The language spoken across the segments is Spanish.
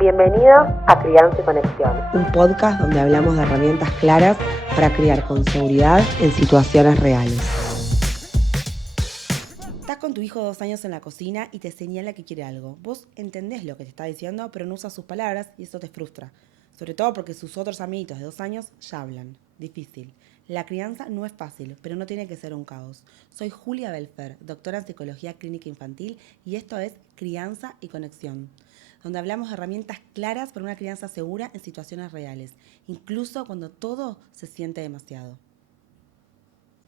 Bienvenidos a Crianza y Conexión, un podcast donde hablamos de herramientas claras para criar con seguridad en situaciones reales. Estás con tu hijo de 2 años en la cocina y te señala que quiere algo. Vos entendés lo que te está diciendo, pero no usas sus palabras y eso te frustra. Sobre todo porque sus otros amiguitos de 2 años ya hablan. Difícil. La crianza no es fácil, pero no tiene que ser un caos. Soy Julia Belfer, doctora en Psicología Clínica Infantil, y esto es Crianza y Conexión, donde hablamos de herramientas claras para una crianza segura en situaciones reales, incluso cuando todo se siente demasiado.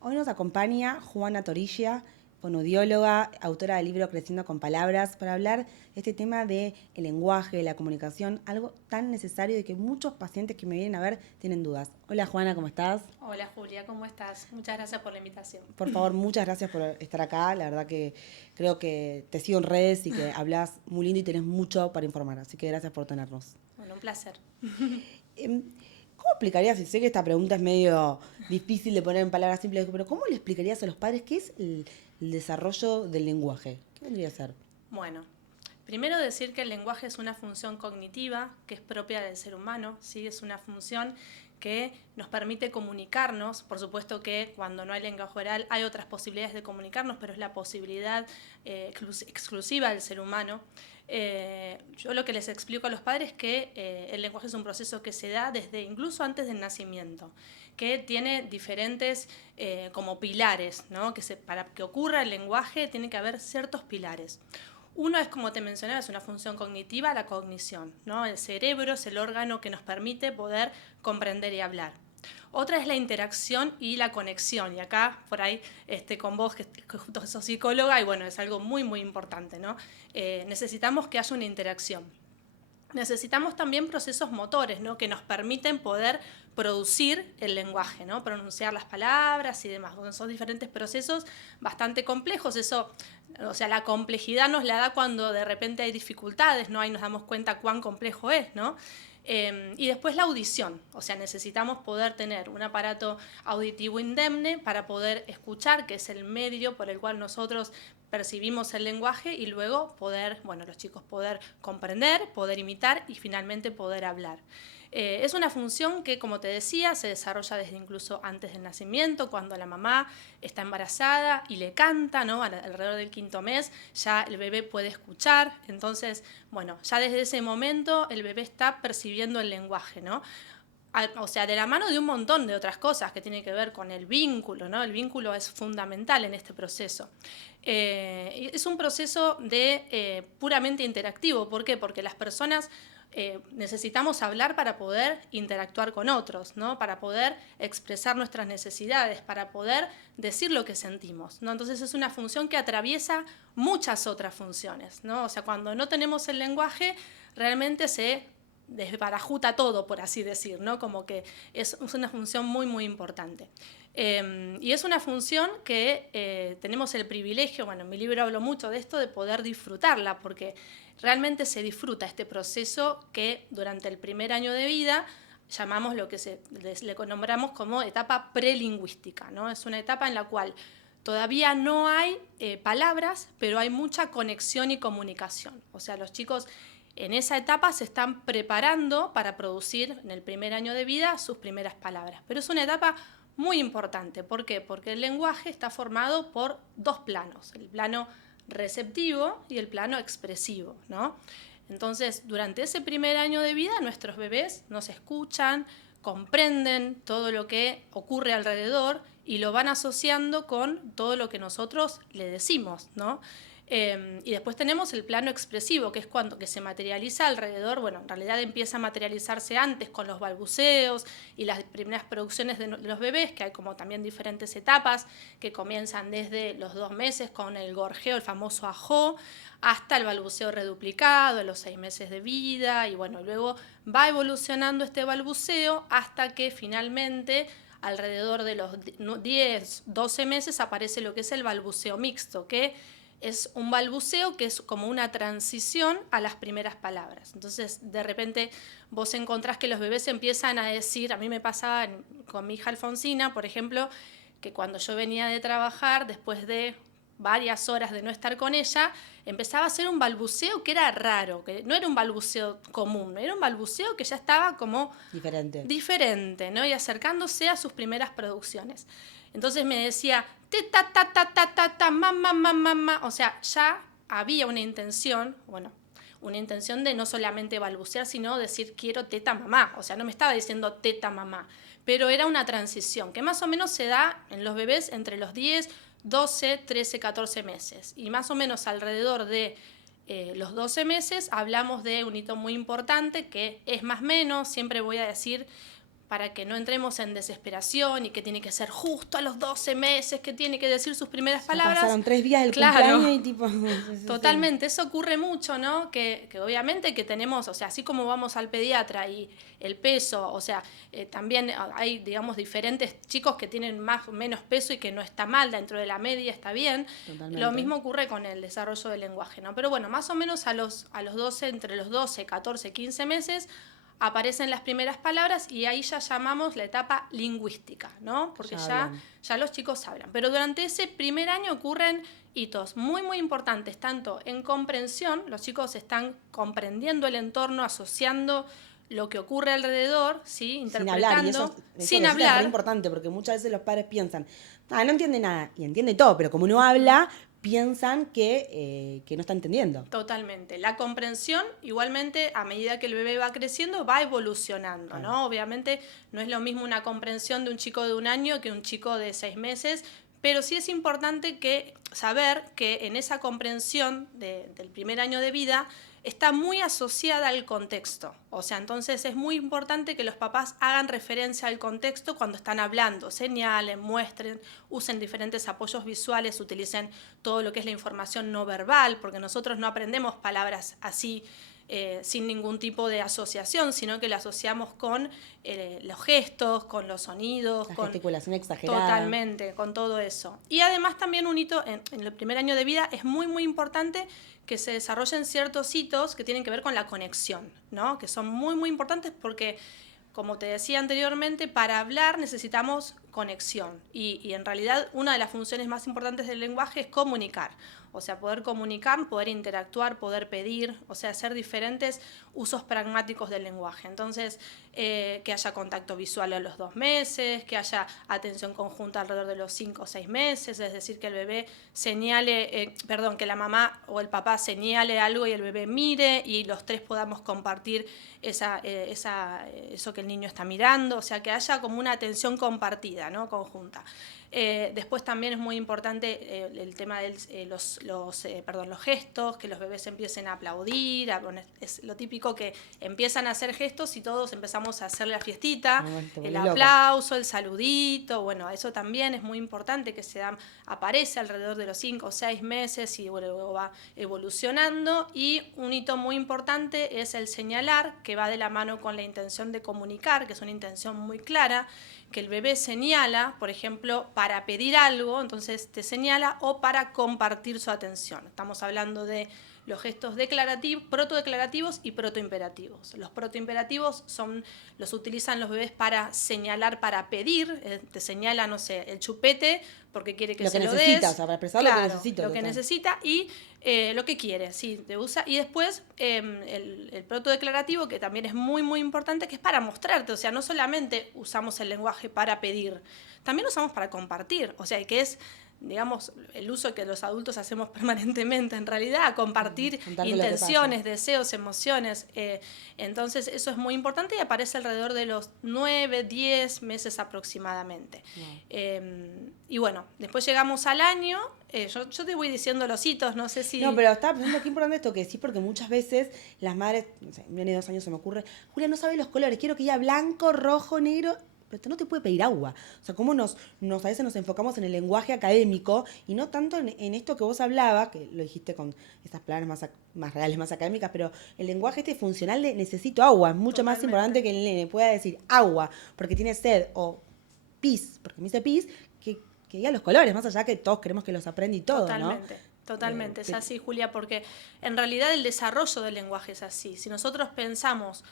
Hoy nos acompaña Juana Torilla, fonoaudióloga, autora del libro Creciendo con Palabras, para hablar de este tema del lenguaje, de la comunicación, algo tan necesario y que muchos pacientes que me vienen a ver tienen dudas. Hola Juana, ¿cómo estás? Hola Julia, ¿cómo estás? Muchas gracias por la invitación. Por favor, muchas gracias por estar acá. La verdad que creo que te sigo en redes y que hablas muy lindo y tenés mucho para informar. Así que gracias por tenernos. Bueno, un placer. ¿Cómo explicarías, y sé que esta pregunta es medio difícil de poner en palabras simples, pero ¿cómo le explicarías a los padres qué es el desarrollo del lenguaje? ¿Qué vendría a ser? Bueno, primero decir que el lenguaje es una función cognitiva que es propia del ser humano, ¿sí? Es una función que nos permite comunicarnos. Por supuesto que cuando no hay lenguaje oral hay otras posibilidades de comunicarnos, pero es la posibilidad exclusiva del ser humano. Yo lo que les explico a los padres es que el lenguaje es un proceso que se da desde incluso antes del nacimiento, que tiene diferentes como pilares, ¿no? Para que ocurra el lenguaje tiene que haber ciertos pilares. Uno es, como te mencionaba, es una función cognitiva, la cognición, ¿no? El cerebro es el órgano que nos permite poder comprender y hablar. Otra es la interacción y la conexión, y acá, por ahí, con vos, que justo sos psicóloga, y bueno, es algo muy, muy importante, ¿no? Necesitamos que haya una interacción. Necesitamos también procesos motores, ¿no? Que nos permiten poder producir el lenguaje, ¿no? Pronunciar las palabras y demás. Bueno, son diferentes procesos bastante complejos. Eso, o sea, la complejidad nos la da cuando de repente hay dificultades, ¿no? Ahí nos damos cuenta cuán complejo es, ¿no? Y después la audición, o sea, necesitamos poder tener un aparato auditivo indemne para poder escuchar, que es el medio por el cual nosotros percibimos el lenguaje, y luego poder, bueno, los chicos poder comprender, poder imitar y finalmente poder hablar. Es una función que, como te decía, se desarrolla desde incluso antes del nacimiento, cuando la mamá está embarazada y le canta, ¿no? Alrededor del 5.º mes ya el bebé puede escuchar. Entonces, bueno, ya desde ese momento el bebé está percibiendo el lenguaje, ¿no? O sea, de la mano de un montón de otras cosas que tienen que ver con el vínculo, ¿no? El vínculo es fundamental en este proceso. Es un proceso puramente interactivo. ¿Por qué? Porque las personas necesitamos hablar para poder interactuar con otros, ¿no? Para poder expresar nuestras necesidades, para poder decir lo que sentimos, ¿no? Entonces es una función que atraviesa muchas otras funciones, ¿no? O sea, cuando no tenemos el lenguaje, realmente se desbarajuta todo, por así decir, ¿no? Como que es una función muy, muy importante. Y es una función que tenemos el privilegio, bueno, en mi libro hablo mucho de esto, de poder disfrutarla, porque realmente se disfruta este proceso que durante el primer año de vida llamamos lo que le nombramos como etapa prelingüística, ¿no? Es una etapa en la cual todavía no hay palabras, pero hay mucha conexión y comunicación. O sea, los chicos en esa etapa se están preparando para producir en el primer año de vida sus primeras palabras. Pero es una etapa muy importante. ¿Por qué? Porque el lenguaje está formado por dos planos, el plano receptivo y el plano expresivo, ¿no? Entonces, durante ese primer año de vida, nuestros bebés nos escuchan, comprenden todo lo que ocurre alrededor y lo van asociando con todo lo que nosotros le decimos, ¿no? Y después tenemos el plano expresivo, que es cuando que se materializa alrededor, bueno, en realidad empieza a materializarse antes con los balbuceos y las primeras producciones de los bebés, que hay como también diferentes etapas, que comienzan desde los 2 meses con el gorjeo, el famoso ajó, hasta el balbuceo reduplicado a los 6 meses de vida, y bueno, luego va evolucionando este balbuceo hasta que finalmente alrededor de los 10, 12 meses aparece lo que es el balbuceo mixto, que es un balbuceo que es como una transición a las primeras palabras. Entonces, de repente, vos encontrás que los bebés empiezan a decir, a mí me pasaba con mi hija Alfonsina, por ejemplo, que cuando yo venía de trabajar, después de varias horas de no estar con ella, empezaba a hacer un balbuceo que era raro, que no era un balbuceo común, era un balbuceo que ya estaba como diferente, ¿no? Y acercándose a sus primeras producciones. Entonces me decía, teta, ta, ta, ta, ta, ta, mamá, mamá, mamá. O sea, ya había una intención, una intención de no solamente balbucear, sino decir quiero teta mamá. O sea, no me estaba diciendo teta mamá, pero era una transición que más o menos se da en los bebés entre los 10, 12, 13, 14 meses. Y más o menos alrededor de los 12 meses hablamos de un hito muy importante que es más o menos, siempre voy a decir, para que no entremos en desesperación y que tiene que ser justo a los 12 meses, que tiene que decir sus primeras palabras. Pasaron 3 días del cumpleaños y tipo... Totalmente, eso ocurre mucho, ¿no? Que obviamente que tenemos, o sea, así como vamos al pediatra y el peso, o sea, también hay, digamos, diferentes chicos que tienen más o menos peso y que no está mal, dentro de la media está bien. Totalmente. Lo mismo ocurre con el desarrollo del lenguaje, ¿no? Pero bueno, más o menos a los 12, entre los 12, 14, 15 meses, aparecen las primeras palabras y ahí ya llamamos la etapa lingüística, ¿no? Porque ya los chicos hablan. Pero durante ese primer año ocurren hitos muy, muy importantes, tanto en comprensión, los chicos están comprendiendo el entorno, asociando lo que ocurre alrededor, ¿sí? Interpretando, sin hablar. Es muy importante porque muchas veces los padres piensan, no entiende nada, y entiende todo, pero como no habla, piensan que no está entendiendo. Totalmente. La comprensión, igualmente, a medida que el bebé va creciendo, va evolucionando, ¿no? Obviamente no es lo mismo una comprensión de un chico de 1 año que un chico de 6 meses, pero sí es importante saber que en esa comprensión del primer año de vida está muy asociada al contexto. O sea, entonces es muy importante que los papás hagan referencia al contexto cuando están hablando, señalen, muestren, usen diferentes apoyos visuales, utilicen todo lo que es la información no verbal, porque nosotros no aprendemos palabras así sin ningún tipo de asociación, sino que la asociamos con los gestos, con los sonidos, la con gesticulación exagerada. Totalmente, con todo eso. Y además también un hito en el primer año de vida es muy, muy importante que se desarrollen ciertos hitos que tienen que ver con la conexión, ¿no? Que son muy, muy importantes porque, como te decía anteriormente, para hablar necesitamos conexión y en realidad una de las funciones más importantes del lenguaje es comunicar. O sea, poder comunicar, poder interactuar, poder pedir, o sea, hacer diferentes usos pragmáticos del lenguaje. Entonces, que haya contacto visual a los 2 meses, que haya atención conjunta alrededor de los 5 o 6 meses, es decir, que el bebé señale, que la mamá o el papá señale algo y el bebé mire y los 3 podamos compartir eso que el niño está mirando, o sea, que haya como una atención compartida, ¿no? Conjunta. Después también es muy importante el tema de los gestos, que los bebés empiecen a aplaudir, es lo típico que empiezan a hacer gestos y todos empezamos a hacer la fiestita, el aplauso, el saludito, bueno, eso también es muy importante que aparece alrededor de los 5 o 6 meses y luego va evolucionando. Y un hito muy importante es el señalar, que va de la mano con la intención de comunicar, que es una intención muy clara, que el bebé señala, por ejemplo, para pedir algo, entonces te señala, o para compartir su atención. Estamos hablando de los gestos protodeclarativos y protoimperativos. Los protoimperativos los utilizan los bebés para señalar, para pedir, te señala, no sé, el chupete porque quiere que se lo des. O sea, para expresar lo que necesita. Lo que necesita y lo que quiere, sí, te usa. Y después el protodeclarativo, que también es muy, muy importante, que es para mostrarte, o sea, no solamente usamos el lenguaje para pedir, también lo usamos para compartir, o sea, que es, digamos, el uso que los adultos hacemos permanentemente en realidad, compartir intenciones, deseos, emociones. Entonces eso es muy importante y aparece alrededor de los 9, 10 meses aproximadamente. Wow. Y bueno, después llegamos al año, yo te voy diciendo los hitos, no sé si... No, pero estaba pensando qué importante esto que decís, porque muchas veces las madres, no sé, viene 2 años se me ocurre, Julia no sabe los colores, quiero que haya blanco, rojo, negro... Pero no te puede pedir agua. O sea, cómo a veces nos enfocamos en el lenguaje académico y no tanto en esto que vos hablabas, que lo dijiste con estas palabras más reales, más académicas, pero el lenguaje funcional de necesito agua es mucho Totalmente. Más importante que el nene pueda decir agua porque tiene sed o pis, porque me dice pis, que diga los colores, más allá que todos queremos que los aprenda y todo, Totalmente. ¿No? Totalmente, es así, Julia, porque en realidad el desarrollo del lenguaje es así. Si nosotros pensamos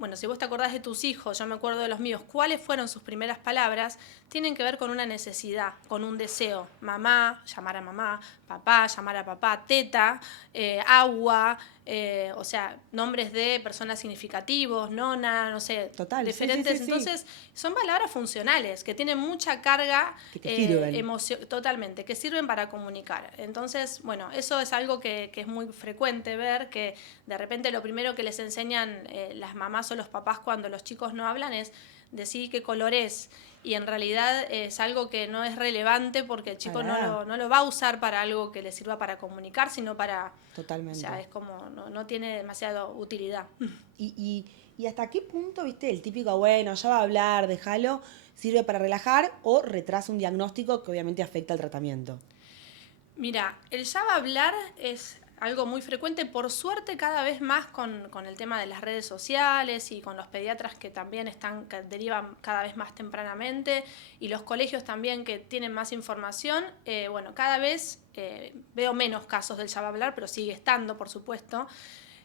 bueno, si vos te acordás de tus hijos, yo me acuerdo de los míos, cuáles fueron sus primeras palabras, tienen que ver con una necesidad, con un deseo. Mamá, llamar a mamá, papá, llamar a papá, teta, agua, o sea, nombres de personas significativos, nona, no sé, Total, diferentes. sí. Entonces, son palabras funcionales, que tienen mucha carga Que te sirven. totalmente, que sirven para comunicar. Entonces, bueno, eso es algo que es muy frecuente ver, que de repente lo primero que les enseñan las mamás o los papás cuando los chicos no hablan es decir qué color es. Y en realidad es algo que no es relevante porque el chico no lo va a usar para algo que le sirva para comunicar, sino para... Totalmente. O sea, es como, no tiene demasiada utilidad. Y hasta qué punto, viste, el típico, bueno, ya va a hablar, déjalo, sirve para relajar o retrasa un diagnóstico que obviamente afecta al tratamiento? Mira, el ya va a hablar es algo muy frecuente, por suerte cada vez más con el tema de las redes sociales y con los pediatras que también que derivan cada vez más tempranamente y los colegios también que tienen más información. Bueno, cada vez veo menos casos del ya va a hablar, pero sigue estando, por supuesto.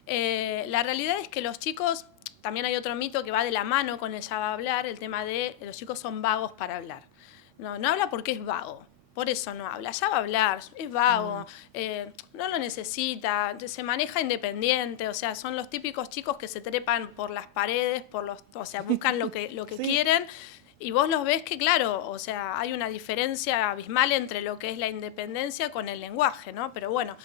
La realidad es que los chicos, también hay otro mito que va de la mano con el ya va a hablar, el tema de los chicos son vagos para hablar. No habla porque es vago. Por eso no habla, ya va a hablar, es vago, no lo necesita, se maneja independiente, o sea, son los típicos chicos que se trepan por las paredes, o sea, buscan lo que sí. quieren, y vos los ves que, claro, o sea, hay una diferencia abismal entre lo que es la independencia con el lenguaje, ¿no? Pero bueno,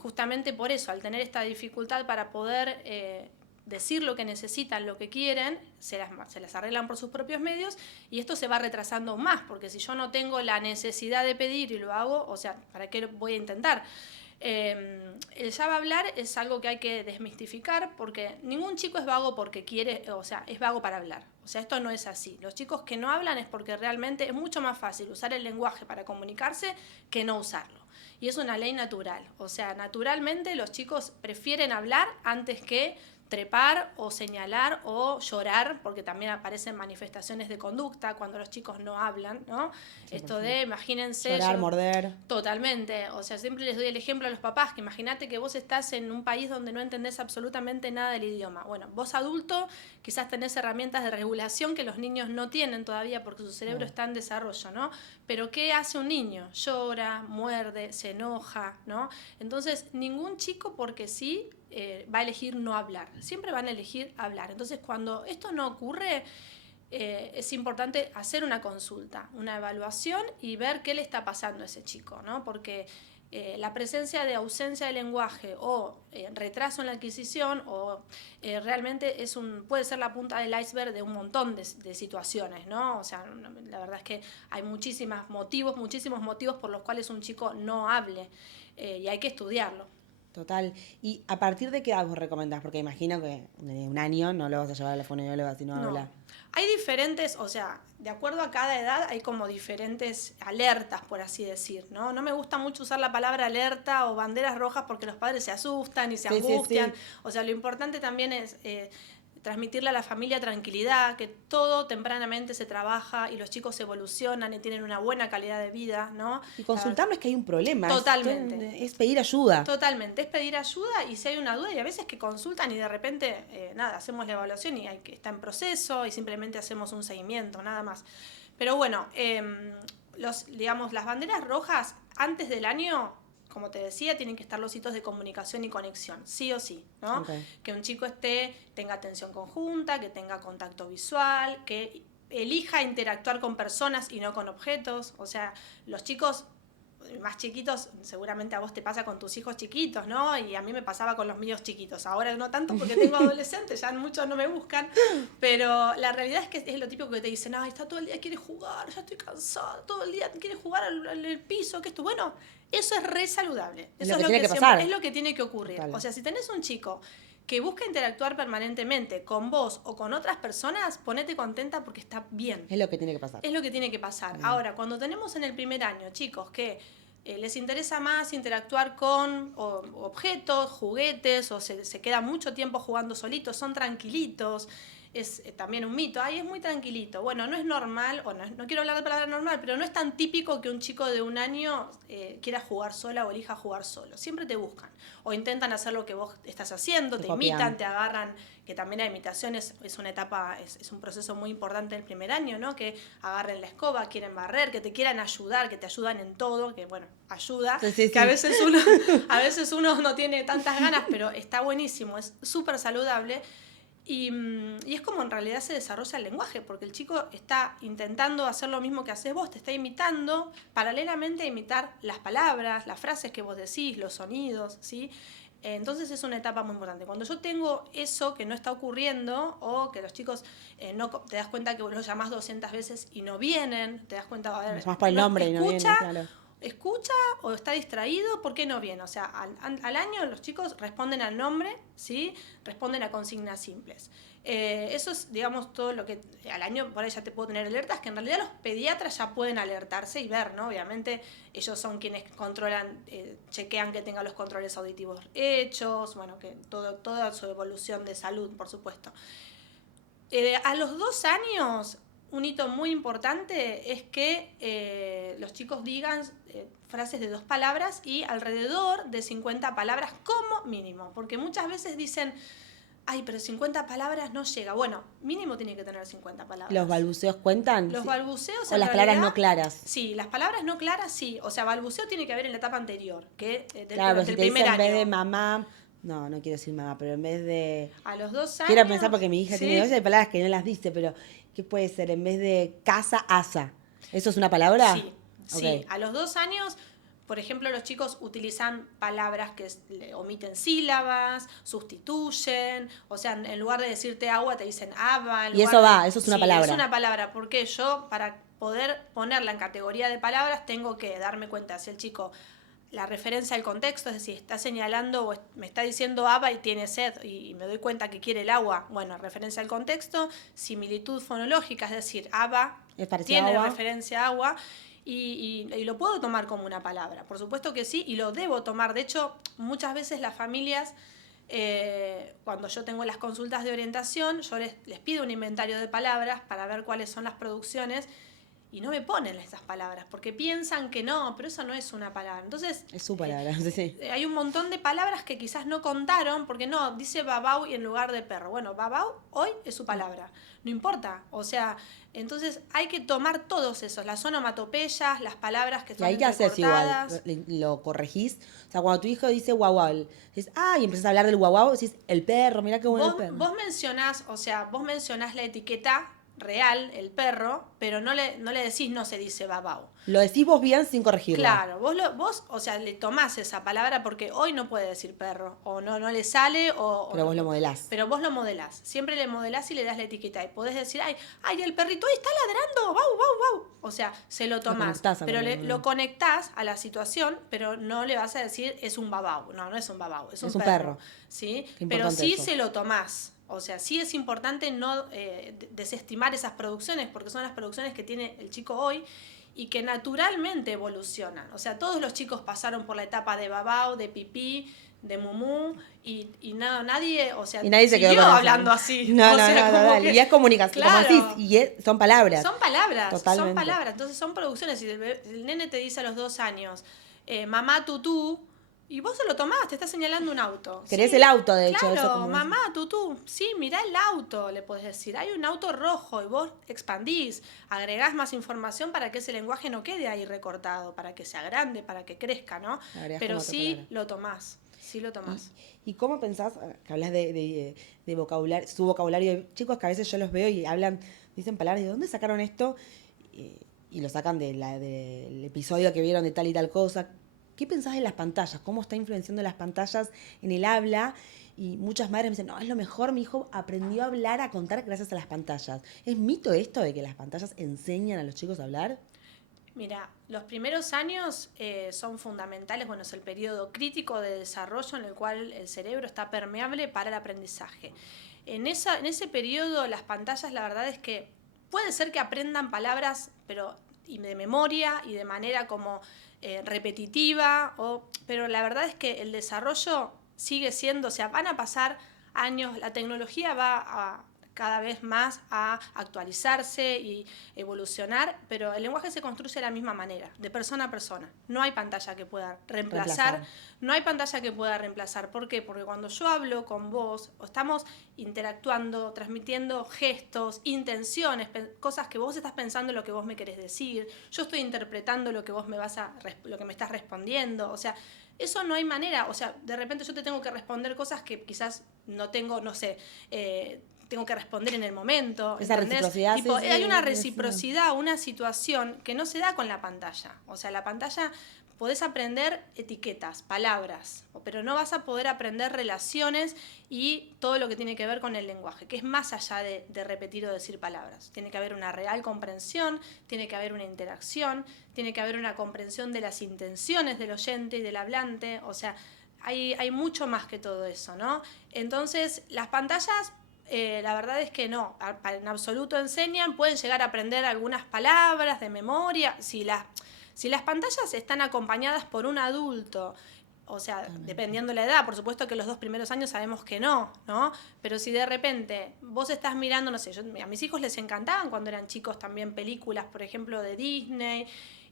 justamente por eso, al tener esta dificultad para poder... decir lo que necesitan, lo que quieren, se las arreglan por sus propios medios y esto se va retrasando más, porque si yo no tengo la necesidad de pedir y lo hago, o sea, ¿para qué lo voy a intentar? El ya va a hablar es algo que hay que desmistificar porque ningún chico es vago porque quiere, o sea, es vago para hablar. O sea, esto no es así. Los chicos que no hablan es porque realmente es mucho más fácil usar el lenguaje para comunicarse que no usarlo. Y es una ley natural. O sea, naturalmente los chicos prefieren hablar antes que trepar o señalar o llorar, porque también aparecen manifestaciones de conducta cuando los chicos no hablan, ¿no? Sí, esto de, imagínense... Llorar, morder. Totalmente. O sea, siempre les doy el ejemplo a los papás, que imagínate que vos estás en un país donde no entendés absolutamente nada del idioma. Bueno, vos adulto quizás tenés herramientas de regulación que los niños no tienen todavía porque su cerebro está en desarrollo, ¿no? Pero ¿qué hace un niño? Llora, muerde, se enoja, ¿no? Entonces, ningún chico porque sí... va a elegir no hablar, siempre van a elegir hablar. Entonces, cuando esto no ocurre, es importante hacer una consulta, una evaluación y ver qué le está pasando a ese chico, ¿no? Porque la presencia de ausencia de lenguaje o retraso en la adquisición o realmente puede ser la punta del iceberg de un montón de situaciones, ¿no? O sea, la verdad es que hay muchísimos motivos por los cuales un chico no hable y hay que estudiarlo. Total. ¿Y a partir de qué edad vos recomendás? Porque imagino que de un año no lo vas a llevar a la fonodióloga si no habla. Hay diferentes, o sea, de acuerdo a cada edad hay como diferentes alertas, por así decir, ¿no? No me gusta mucho usar la palabra alerta o banderas rojas porque los padres se asustan y se angustian. Sí. O sea, lo importante también es... transmitirle a la familia tranquilidad, que todo tempranamente se trabaja y los chicos evolucionan y tienen una buena calidad de vida, ¿no? Y consultar no es que hay un problema. Totalmente. Es pedir ayuda. Totalmente, es pedir ayuda y si hay una duda y a veces que consultan y de repente, hacemos la evaluación y está en proceso y simplemente hacemos un seguimiento, nada más. Pero bueno, las banderas rojas antes del año... Como te decía, tienen que estar los hitos de comunicación y conexión, sí o sí, ¿no? Okay. Que un chico tenga atención conjunta, que tenga contacto visual, que elija interactuar con personas y no con objetos. O sea, los chicos más chiquitos, seguramente a vos te pasa con tus hijos chiquitos, ¿no? Y a mí me pasaba con los míos chiquitos. Ahora no tanto porque tengo adolescentes, ya muchos no me buscan, pero la realidad es que es lo típico que te dicen, ay, está todo el día, quiere jugar, ya estoy cansada, todo el día quiere jugar al piso, que esto, bueno, eso es re saludable. Eso es lo que tiene que ocurrir. Total. O sea, si tenés un chico que busca interactuar permanentemente con vos o con otras personas, ponete contenta porque está bien. Es lo que tiene que pasar. Es lo que tiene que pasar. Bien. Ahora, cuando tenemos en el primer año chicos que les interesa más interactuar con objetos, juguetes, o se queda mucho tiempo jugando solitos, son tranquilitos, es también un mito, es muy tranquilito. Bueno, no es normal, o no quiero hablar de palabra normal, pero no es tan típico que un chico de un año quiera jugar sola o elija jugar solo. Siempre te buscan, o intentan hacer lo que vos estás haciendo, te imitan, te agarran que también la imitación es una etapa, es un proceso muy importante del primer año, ¿no? Que agarren la escoba, quieren barrer, que te quieran ayudar, que te ayudan en todo, que bueno, ayuda, Sí. que a veces uno no tiene tantas ganas, pero está buenísimo, es súper saludable. Y es como en realidad se desarrolla el lenguaje, porque el chico está intentando hacer lo mismo que haces vos, te está imitando, paralelamente a imitar las palabras, las frases que vos decís, los sonidos, ¿sí? Entonces es una etapa muy importante. Cuando yo tengo eso que no está ocurriendo, o que los chicos no te das cuenta que vos los llamás 200 veces y no vienen, te das cuenta, a ver, Más por el nombre y no viene, escucha, claro. escucha o está distraído, ¿por qué no viene? O sea, al año los chicos responden al nombre, ¿sí? Responden a consignas simples. Eso es, digamos, todo lo que al año por ahí ya te puedo tener alertas, que en realidad los pediatras ya pueden alertarse y ver, ¿no? Obviamente ellos son quienes controlan, chequean que tenga los controles auditivos hechos, bueno, que toda su evolución de salud, por supuesto. A los 2 años, un hito muy importante es que los chicos digan frases de 2 palabras y alrededor de 50 palabras como mínimo, porque muchas veces dicen, ay, pero 50 palabras no llega. Bueno, mínimo tiene que tener 50 palabras. ¿Los balbuceos cuentan? Los balbuceos ¿O las palabras no claras? Sí, las palabras no claras sí. O sea, balbuceo tiene que haber en la etapa anterior, que claro, del si te primer dice año. En vez de mamá, no quiero decir mamá, pero en vez de... A los 2 años... Quiero pensar porque mi hija ¿sí? tiene 12 palabras que no las dice, pero ¿qué puede ser? En vez de casa, asa. ¿Eso es una palabra? Sí, okay. Sí. A los 2 años... Por ejemplo, los chicos utilizan palabras que omiten sílabas, sustituyen, o sea, en lugar de decirte agua te dicen aba. Y eso va, eso es una palabra. Es una palabra, porque yo para poder ponerla en categoría de palabras tengo que darme cuenta si el chico, la referencia al contexto, es decir, está señalando o me está diciendo aba y tiene sed y me doy cuenta que quiere el agua, bueno, referencia al contexto, similitud fonológica, es decir, aba tiene agua. referencia a agua. Y lo puedo tomar como una palabra, por supuesto que sí, y lo debo tomar. De hecho, muchas veces las familias, cuando yo tengo las consultas de orientación, yo les pido un inventario de palabras para ver cuáles son las producciones y no me ponen estas palabras, porque piensan que no, pero eso no es una palabra. Entonces, es su palabra, sí. Hay un montón de palabras que quizás no contaron, porque no, dice babau en lugar de perro. Bueno, babau hoy es su palabra, no importa. O sea, entonces hay que tomar todos esos, las onomatopeyas, las palabras que son entrecortadas. ¿Y hay que hacer igual? ¿Lo corregís? O sea, cuando tu hijo dice guau guau, dices, y empezás a hablar del guau guau, decís, el perro, mirá qué bueno el perro. Vos mencionás la etiqueta real, el perro, pero no le decís no se dice babau. Lo decís vos bien sin corregirlo. Claro, vos, o sea, le tomás esa palabra porque hoy no puede decir perro, o no le sale, pero vos lo modelás. Pero vos lo modelás, siempre le modelás y le das la etiqueta, y podés decir, ay, el perrito ahí está ladrando, bau, bau, bau. O sea, se lo tomás, pero lo conectás a la situación, pero no le vas a decir es un babau, no es un babau, es un perro. ¿Sí? Pero sí eso. Se lo tomás. O sea, sí es importante no desestimar esas producciones, porque son las producciones que tiene el chico hoy y que naturalmente evolucionan. O sea, todos los chicos pasaron por la etapa de babau, de pipí, de mumú, y nadie, o sea, y nadie se quedó hablando así. No, y es comunicación, claro, como decís, son palabras. Son palabras, totalmente. Son palabras. Entonces son producciones. Si el nene te dice a los 2 años, mamá tutú, y vos se lo tomás, te está señalando un auto. Querés el auto, de hecho. Claro, eso como mamá, tutú, sí, mirá el auto, le podés decir. Hay un auto rojo y vos expandís, agregás más información para que ese lenguaje no quede ahí recortado, para que se agrande, para que crezca, ¿no? Pero sí lo tomás, sí lo tomás. ¿Y cómo pensás, que hablas de vocabulario, su vocabulario, hay chicos que a veces yo los veo y dicen palabras, ¿de dónde sacaron esto? Y lo sacan del episodio que vieron de tal y tal cosa. ¿Qué pensás de las pantallas? ¿Cómo está influenciando las pantallas en el habla? Y muchas madres me dicen, no, es lo mejor, mi hijo aprendió a hablar, a contar gracias a las pantallas. ¿Es mito esto de que las pantallas enseñan a los chicos a hablar? Mira, los primeros años son fundamentales, es el periodo crítico de desarrollo en el cual el cerebro está permeable para el aprendizaje. En ese periodo las pantallas, la verdad es que puede ser que aprendan palabras, pero de memoria y de manera como repetitiva, pero la verdad es que el desarrollo sigue siendo, o sea, van a pasar años, la tecnología va cada vez más a actualizarse y evolucionar, pero el lenguaje se construye de la misma manera, de persona a persona. No hay pantalla que pueda reemplazar. No hay pantalla que pueda reemplazar. ¿Por qué? Porque cuando yo hablo con vos, o estamos interactuando, transmitiendo gestos, intenciones, cosas que vos estás pensando en lo que vos me querés decir, yo estoy interpretando lo que vos lo que me estás respondiendo, o sea, eso no hay manera, o sea, de repente yo te tengo que responder cosas que quizás no tengo, no sé, tengo que responder en el momento. Esa reciprocidad. Tipo, sí, hay una reciprocidad, una situación que no se da con la pantalla. O sea, la pantalla podés aprender etiquetas, palabras, pero no vas a poder aprender relaciones y todo lo que tiene que ver con el lenguaje, que es más allá de repetir o decir palabras. Tiene que haber una real comprensión, tiene que haber una interacción, tiene que haber una comprensión de las intenciones del oyente y del hablante. O sea, hay mucho más que todo eso, ¿no? Entonces, las pantallas... la verdad es que no, en absoluto enseñan, pueden llegar a aprender algunas palabras de memoria, si las pantallas están acompañadas por un adulto, o sea, dependiendo de la edad, por supuesto que los 2 primeros años sabemos que no, ¿no? Pero si de repente vos estás mirando, no sé, a mis hijos les encantaban cuando eran chicos también películas, por ejemplo, de Disney,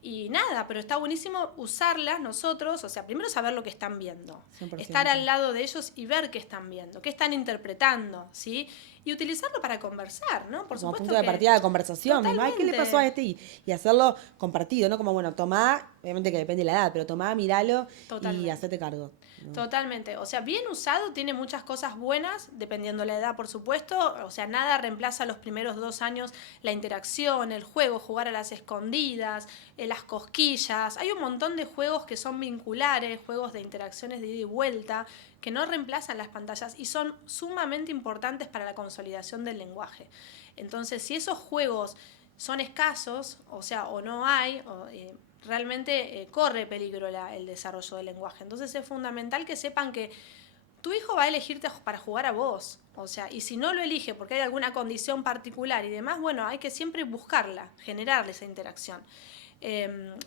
y nada, pero está buenísimo usarlas nosotros, o sea, primero saber lo que están viendo, 100%. Estar al lado de ellos y ver qué están viendo, qué están interpretando, ¿sí? Y utilizarlo para conversar, ¿no? Por como supuesto punto de partida de conversación. Ay, ¿qué le pasó a este? Y hacerlo compartido, ¿no? Como, bueno, tomá, obviamente que depende de la edad, pero tomá, míralo y hacete cargo, ¿no? Totalmente. O sea, bien usado tiene muchas cosas buenas, dependiendo la edad, por supuesto. O sea, nada reemplaza los primeros 2 años la interacción, el juego, jugar a las escondidas, las cosquillas. Hay un montón de juegos que son vinculares, juegos de interacciones de ida y vuelta, que no reemplazan las pantallas y son sumamente importantes para la consolidación del lenguaje. Entonces, si esos juegos son escasos, o sea, o no hay, realmente corre peligro el desarrollo del lenguaje. Entonces es fundamental que sepan que tu hijo va a elegirte para jugar a vos. O sea, y si no lo elige porque hay alguna condición particular y demás, bueno, hay que siempre buscarla, generarle esa interacción.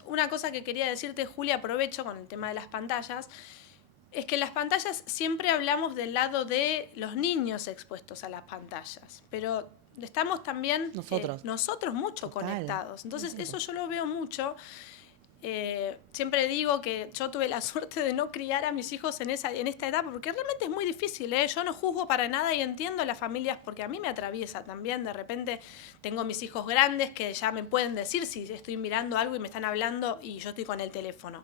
Una cosa que quería decirte, Julia, aprovecho con el tema de las pantallas, es que las pantallas siempre hablamos del lado de los niños expuestos a las pantallas, pero estamos también nosotros mucho conectados. Entonces eso yo lo veo mucho. Siempre digo que yo tuve la suerte de no criar a mis hijos en esta edad, porque realmente es muy difícil, ¿eh? Yo no juzgo para nada y entiendo a las familias, porque a mí me atraviesa también. De repente tengo mis hijos grandes que ya me pueden decir si estoy mirando algo y me están hablando y yo estoy con el teléfono.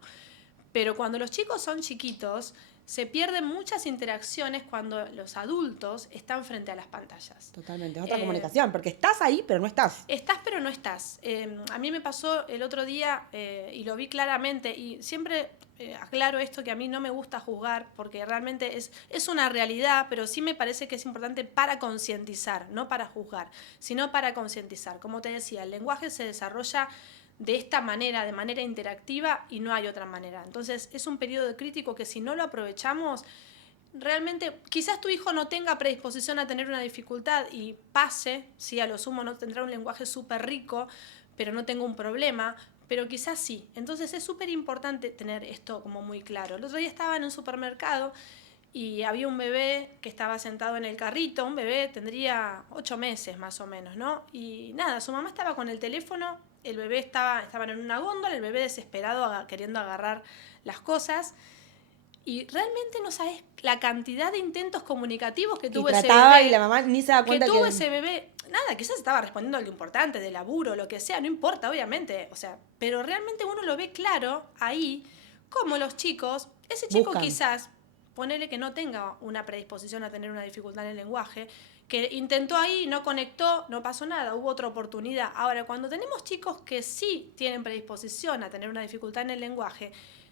Pero cuando los chicos son chiquitos, se pierden muchas interacciones cuando los adultos están frente a las pantallas. Totalmente, es otra comunicación, porque estás ahí, pero no estás. Estás, pero no estás. A mí me pasó el otro día y lo vi claramente, y siempre aclaro esto, que a mí no me gusta juzgar, porque realmente es una realidad, pero sí me parece que es importante para concientizar, no para juzgar, sino para concientizar. Como te decía, el lenguaje se desarrolla de esta manera, de manera interactiva, y no hay otra manera. Entonces es un periodo crítico que si no lo aprovechamos, realmente quizás tu hijo no tenga predisposición a tener una dificultad y pase, sí, a lo sumo no tendrá un lenguaje súper rico, pero no tenga un problema, pero quizás sí. Entonces es súper importante tener esto como muy claro. El otro día estaba en un supermercado y había un bebé que estaba sentado en el carrito, un bebé tendría 8 meses más o menos, ¿no? Y nada, su mamá estaba con el teléfono, el bebé estaban en una góndola, el bebé desesperado queriendo agarrar las cosas, y realmente no sabes la cantidad de intentos comunicativos que tuvo ese bebé. Y la mamá ni se da cuenta que tuvo ese bebé. Nada, quizás estaba respondiendo algo importante, de laburo, lo que sea, no importa, obviamente. O sea, pero realmente uno lo ve claro ahí, como los chicos, ese chico buscan. Quizás, ponele que no tenga una predisposición a tener una dificultad en el lenguaje, que intentó ahí, no conectó, no pasó nada, hubo otra oportunidad. Ahora, cuando tenemos chicos que sí tienen predisposición a tener una dificultad en el lenguaje,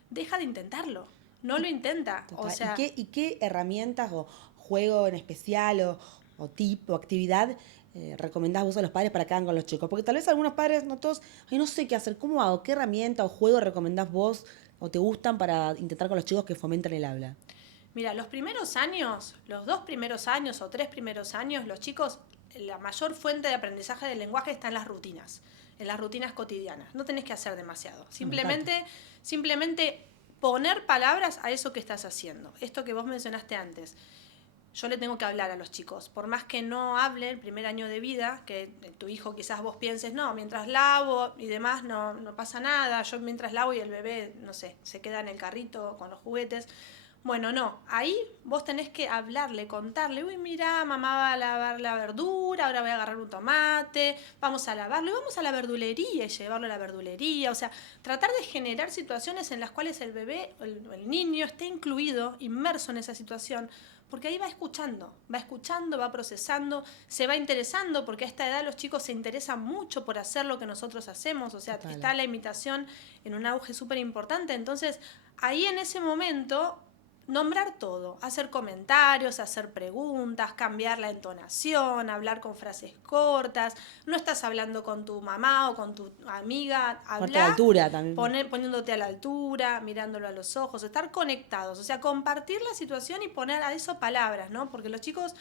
deja de intentarlo. No lo intenta. O sea, ¿Y qué herramientas o juego en especial o tip o actividad recomendás vos a los padres para que hagan con los chicos? Porque tal vez algunos padres, no todos, ay, no sé qué hacer, ¿cómo hago? ¿Qué herramienta o juego recomendás vos o te gustan para intentar con los chicos que fomentan el habla? Mira, los primeros años, los 2 primeros años o 3 primeros años, los chicos, la mayor fuente de aprendizaje del lenguaje está en las rutinas cotidianas. No tenés que hacer demasiado. Simplemente poner palabras a eso que estás haciendo. Esto que vos mencionaste antes. yo le tengo que hablar a los chicos. Por más que no hable el primer año de vida, que tu hijo quizás vos pienses, no, mientras lavo y demás no pasa nada, yo mientras lavo y el bebé, no sé, se queda en el carrito con los juguetes. Bueno, no, ahí vos tenés que hablarle, contarle, uy, mira, mamá va a lavar la verdura, ahora voy a agarrar un tomate, vamos a lavarlo, y vamos a la verdulería y llevarlo a la verdulería. O sea, tratar de generar situaciones en las cuales el bebé, el niño esté incluido, inmerso en esa situación, porque ahí va escuchando, va procesando, se va interesando, porque a esta edad los chicos se interesan mucho por hacer lo que nosotros hacemos, o sea, Total. está la imitación en un auge súper importante. Entonces, ahí en ese momento nombrar todo, hacer comentarios, hacer preguntas, cambiar la entonación, hablar con frases cortas. No estás hablando con tu mamá o con tu amiga, Ponerte a la altura también. Poniéndote a la altura, mirándolo a los ojos, estar conectados, o sea, compartir la situación y poner a eso palabras, ¿no? Porque los chicos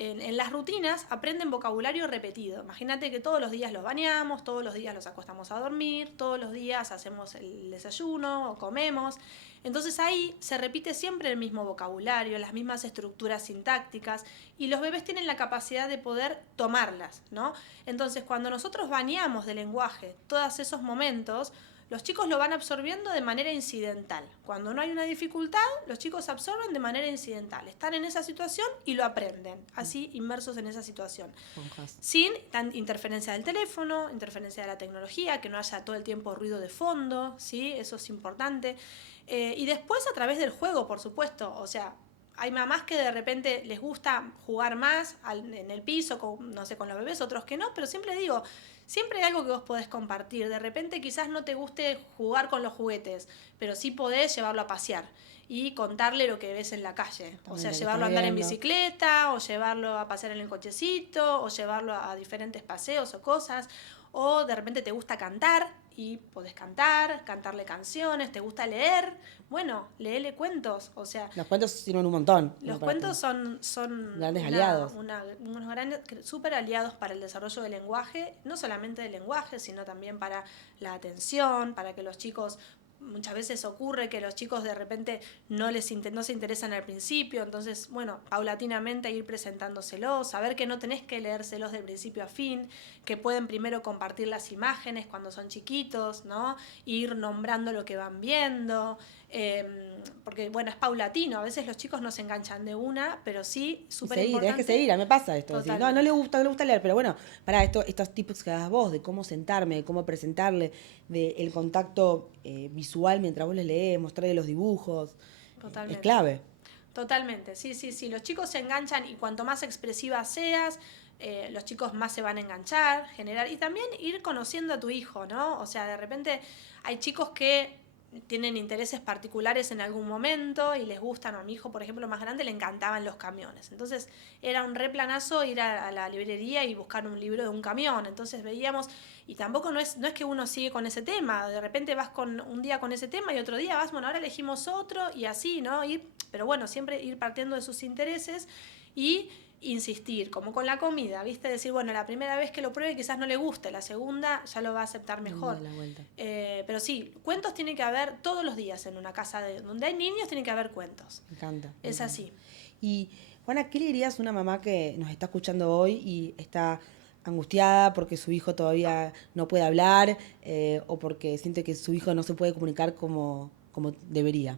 en las rutinas aprenden vocabulario repetido. Imagínate que todos los días los bañamos, todos los días los acostamos a dormir, todos los días hacemos el desayuno o comemos. Entonces ahí se repite siempre el mismo vocabulario, las mismas estructuras sintácticas, y los bebés tienen la capacidad de poder tomarlas, ¿no? Entonces cuando nosotros bañamos de lenguaje todos esos momentos, los chicos lo van absorbiendo de manera incidental. Cuando no hay una dificultad, los chicos absorben de manera incidental. Están en esa situación y lo aprenden, así inmersos en esa situación. Sin interferencia del teléfono, interferencia de la tecnología, que no haya todo el tiempo ruido de fondo, ¿sí? Eso es importante. Y después a través del juego, por supuesto. O sea, hay mamás que de repente les gusta jugar más en el piso, no sé, con los bebés, otros que no, pero siempre digo, siempre hay algo que vos podés compartir. De repente quizás no te guste jugar con los juguetes, pero sí podés llevarlo a pasear y contarle lo que ves en la calle. O sea, llevarlo a andar en bicicleta, o llevarlo a pasear en el cochecito, o llevarlo a diferentes paseos o cosas. O de repente te gusta cantar y podés cantarle canciones, te gusta leer, bueno, léele cuentos, o sea... Los cuentos sirven un montón. Los cuentos son grandes aliados. Unos grandes, súper aliados para el desarrollo del lenguaje, no solamente del lenguaje, sino también para la atención, para que los chicos... Muchas veces ocurre que los chicos de repente no se interesan al principio, entonces, bueno, paulatinamente ir presentándoselos, saber que no tenés que leérselos de principio a fin, que pueden primero compartir las imágenes cuando son chiquitos, ¿no? Ir nombrando lo que van viendo, porque, bueno, es paulatino, a veces los chicos no se enganchan de una, pero sí, súper importante. Tenés que seguir, a mí me pasa esto, decir, no le gusta leer, pero bueno, para estos tips que das vos, de cómo sentarme, de cómo presentarle, del contacto visual mientras vos les lees, mostrarle los dibujos, es clave. Totalmente, sí, los chicos se enganchan y cuanto más expresiva seas, los chicos más se van a enganchar, y también ir conociendo a tu hijo, ¿no? O sea, de repente hay chicos que tienen intereses particulares en algún momento y les gustan. A mi hijo, por ejemplo, más grande, le encantaban los camiones. Entonces era un replanazo ir a la librería y buscar un libro de un camión. Entonces veíamos, y tampoco no es que uno sigue con ese tema. De repente vas un día con ese tema y otro día vas, bueno, ahora elegimos otro y así, ¿no? Pero bueno, siempre ir partiendo de sus intereses y insistir, como con la comida, ¿viste? Decir, bueno, la primera vez que lo pruebe quizás no le guste, la segunda ya lo va a aceptar mejor. Pero sí, cuentos tiene que haber todos los días en una casa donde hay niños, tiene que haber cuentos. Me encanta. Es así. Y, Juana, ¿qué le dirías a una mamá que nos está escuchando hoy y está angustiada porque su hijo todavía no puede hablar o porque siente que su hijo no se puede comunicar como debería?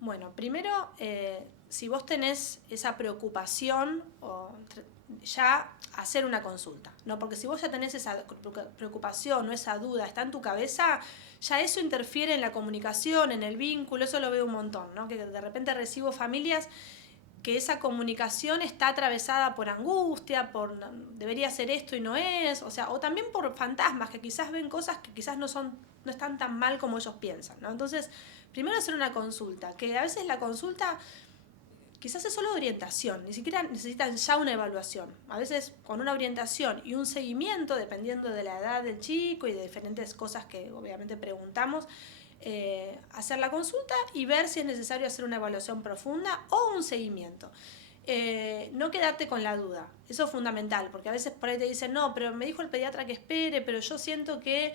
Bueno, primero, si vos tenés esa preocupación, ya hacer una consulta, ¿no? Porque si vos ya tenés esa preocupación o esa duda, está en tu cabeza, ya eso interfiere en la comunicación, en el vínculo, eso lo veo un montón, ¿no? Que de repente recibo familias que esa comunicación está atravesada por angustia, por debería ser esto y no es, o sea, o también por fantasmas que quizás ven cosas que quizás no están tan mal como ellos piensan, ¿no? Entonces, primero hacer una consulta, que a veces la consulta quizás es solo de orientación, ni siquiera necesitan ya una evaluación. A veces con una orientación y un seguimiento, dependiendo de la edad del chico y de diferentes cosas que obviamente preguntamos, hacer la consulta y ver si es necesario hacer una evaluación profunda o un seguimiento. No quedarte con la duda, eso es fundamental, porque a veces por ahí te dicen, no, pero me dijo el pediatra que espere, pero yo siento que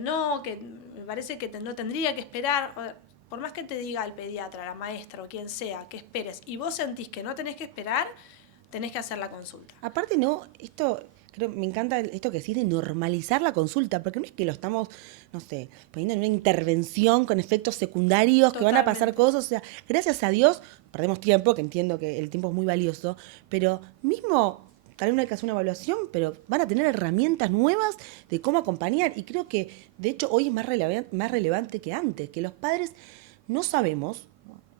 no, que me parece que no tendría que esperar. por más que te diga el pediatra, la maestra o quien sea que esperes y vos sentís que no tenés que esperar, tenés que hacer la consulta. Aparte, no, esto, creo, me encanta esto que decís de normalizar la consulta, porque no es que lo estamos, no sé, poniendo en una intervención con efectos secundarios, que van a pasar cosas, o sea, gracias a Dios, perdemos tiempo, que entiendo que el tiempo es muy valioso, pero mismo, tal vez no hay que hacer una evaluación, pero van a tener herramientas nuevas de cómo acompañar, y creo que, de hecho, hoy es más relevante que antes, que los padres no sabemos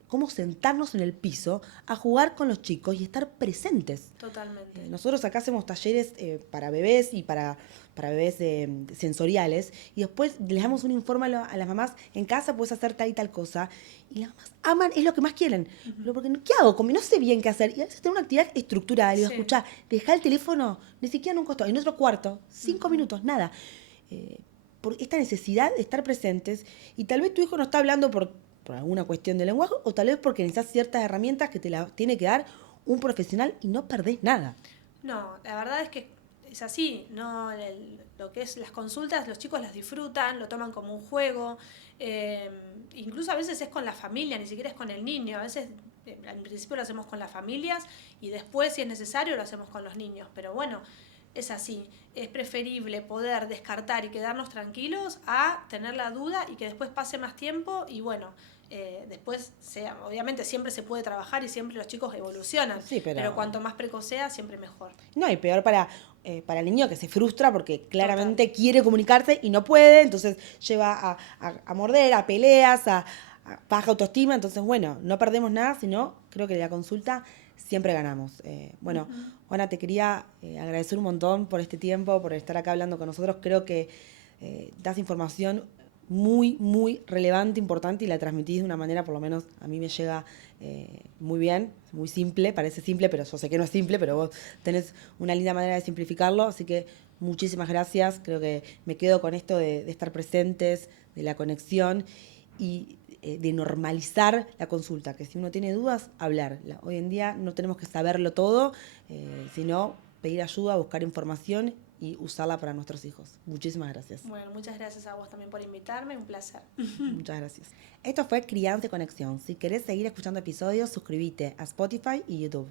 cómo sentarnos en el piso a jugar con los chicos y estar presentes. Totalmente. Nosotros acá hacemos talleres para bebés y para bebés sensoriales y después les damos un informe a las mamás, en casa puedes hacer tal y tal cosa, y las mamás aman, es lo que más quieren. Pero porque, ¿qué hago? Como no sé bien qué hacer, y a veces tengo una actividad estructurada, y digo, escuchá, dejá el teléfono ni siquiera en un costado, en otro cuarto, 5 minutos, nada. Por esta necesidad de estar presentes, y tal vez tu hijo no está hablando por alguna cuestión de lenguaje, o tal vez porque necesitas ciertas herramientas que te las tiene que dar un profesional y no perdés nada. No, la verdad es que es así, ¿no? Lo que es las consultas, los chicos las disfrutan, lo toman como un juego, incluso a veces es con la familia, ni siquiera es con el niño, a veces al principio lo hacemos con las familias y después, si es necesario, lo hacemos con los niños, pero bueno, es así, es preferible poder descartar y quedarnos tranquilos a tener la duda y que después pase más tiempo y bueno, después, obviamente siempre se puede trabajar y siempre los chicos evolucionan, sí, pero cuanto más precoz sea, siempre mejor. No, y peor para el niño que se frustra porque claramente quiere comunicarse y no puede, entonces lleva a morder, a peleas, a baja autoestima, entonces bueno, no perdemos nada, sino creo que la consulta siempre ganamos. Bueno, Juana, te quería agradecer un montón por este tiempo, por estar acá hablando con nosotros, creo que das información muy, muy relevante, importante y la transmitís de una manera, por lo menos a mí me llega muy bien, muy simple, parece simple, pero yo sé que no es simple, pero vos tenés una linda manera de simplificarlo, así que muchísimas gracias, creo que me quedo con esto de estar presentes, de la conexión y de normalizar la consulta, que si uno tiene dudas, hablar. Hoy en día no tenemos que saberlo todo, sino pedir ayuda, buscar información y usarla para nuestros hijos. Muchísimas gracias. Bueno, muchas gracias a vos también por invitarme, un placer. Muchas gracias. Esto fue Crianza y Conexión. Si querés seguir escuchando episodios, suscríbete a Spotify y YouTube.